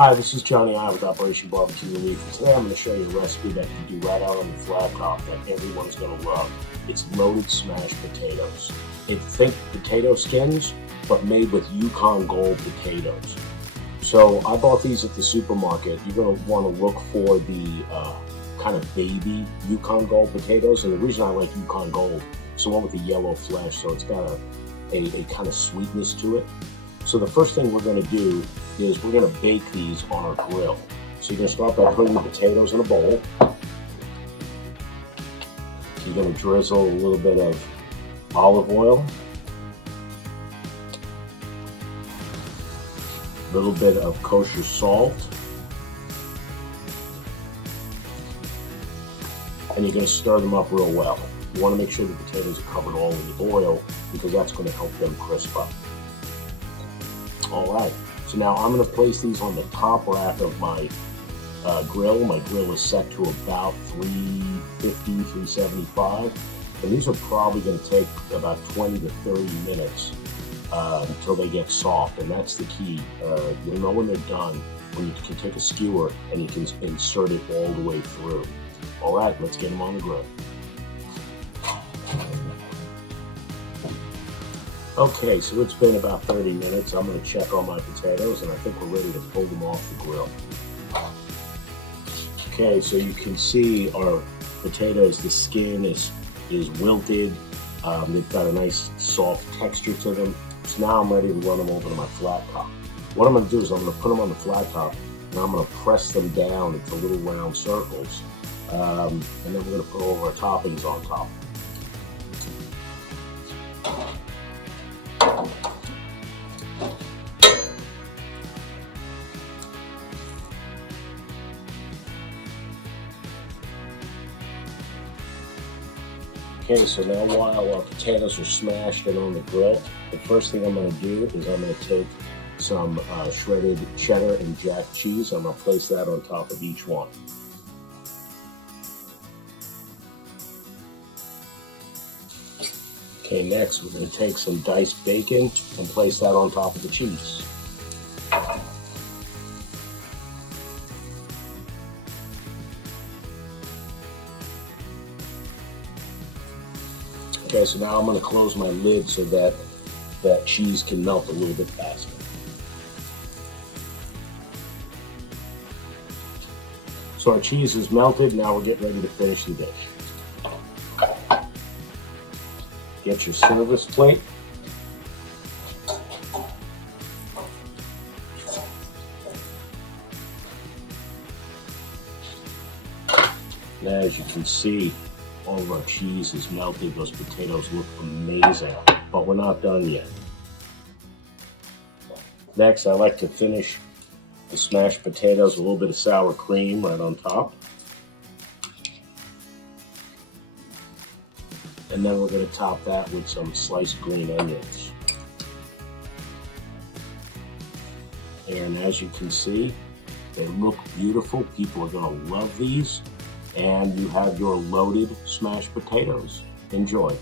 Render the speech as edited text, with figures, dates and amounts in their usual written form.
Hi, this is Johnny I with Operation Barbecue Relief. And today I'm going to show you a recipe that you can do right out on the flat top that everyone's going to love. It's loaded smashed potatoes. Think potato skins, but made with Yukon Gold potatoes. So I bought these at the supermarket. You're going to want to look for the kind of baby Yukon Gold potatoes. And the reason I like Yukon Gold is the one with the yellow flesh, so it's got a kind of sweetness to it. So the first thing we're going to do is we're going to bake these on our grill. So you're going to start by putting the potatoes in a bowl. You're going to drizzle a little bit of olive oil, a little bit of kosher salt, and you're going to stir them up real well. You want to make sure the potatoes are covered all in the oil because that's going to help them crisp up. All right, so now I'm going to place these on the top rack of my grill. My grill is set to about 350, 375, and these are probably going to take about 20 to 30 minutes until they get soft, and that's the key. You'll know when they're done when you can take a skewer and you can insert it all the way through. All right, let's get them on the grill. Okay, so it's been about 30 minutes. I'm going to check on my potatoes, and I think we're ready to pull them off the grill. Okay, so you can see our potatoes, the skin is wilted. They've got a nice soft texture to them. So now I'm ready to run them over to my flat top. What I'm going to do is I'm going to put them on the flat top, and I'm going to press them down into little round circles. And then we're going to put all of our toppings on top. Okay, so now while our potatoes are smashed and on the grill, the first thing I'm going to do is I'm going to take some shredded cheddar and jack cheese. I'm going to place that on top of each one. Okay, next we're going to take some diced bacon and place that on top of the cheese. Okay, so now I'm going to close my lid so that that cheese can melt a little bit faster. So our cheese is melted, now we're getting ready to finish the dish. Get your service plate. Now, as you can see, all of our cheese is melted. Those potatoes look amazing, but we're not done yet. Next, I like to finish the smashed potatoes with a little bit of sour cream right on top. And then we're going to top that with some sliced green onions. And as you can see, they look beautiful. People are going to love these. And you have your loaded smashed potatoes. Enjoy.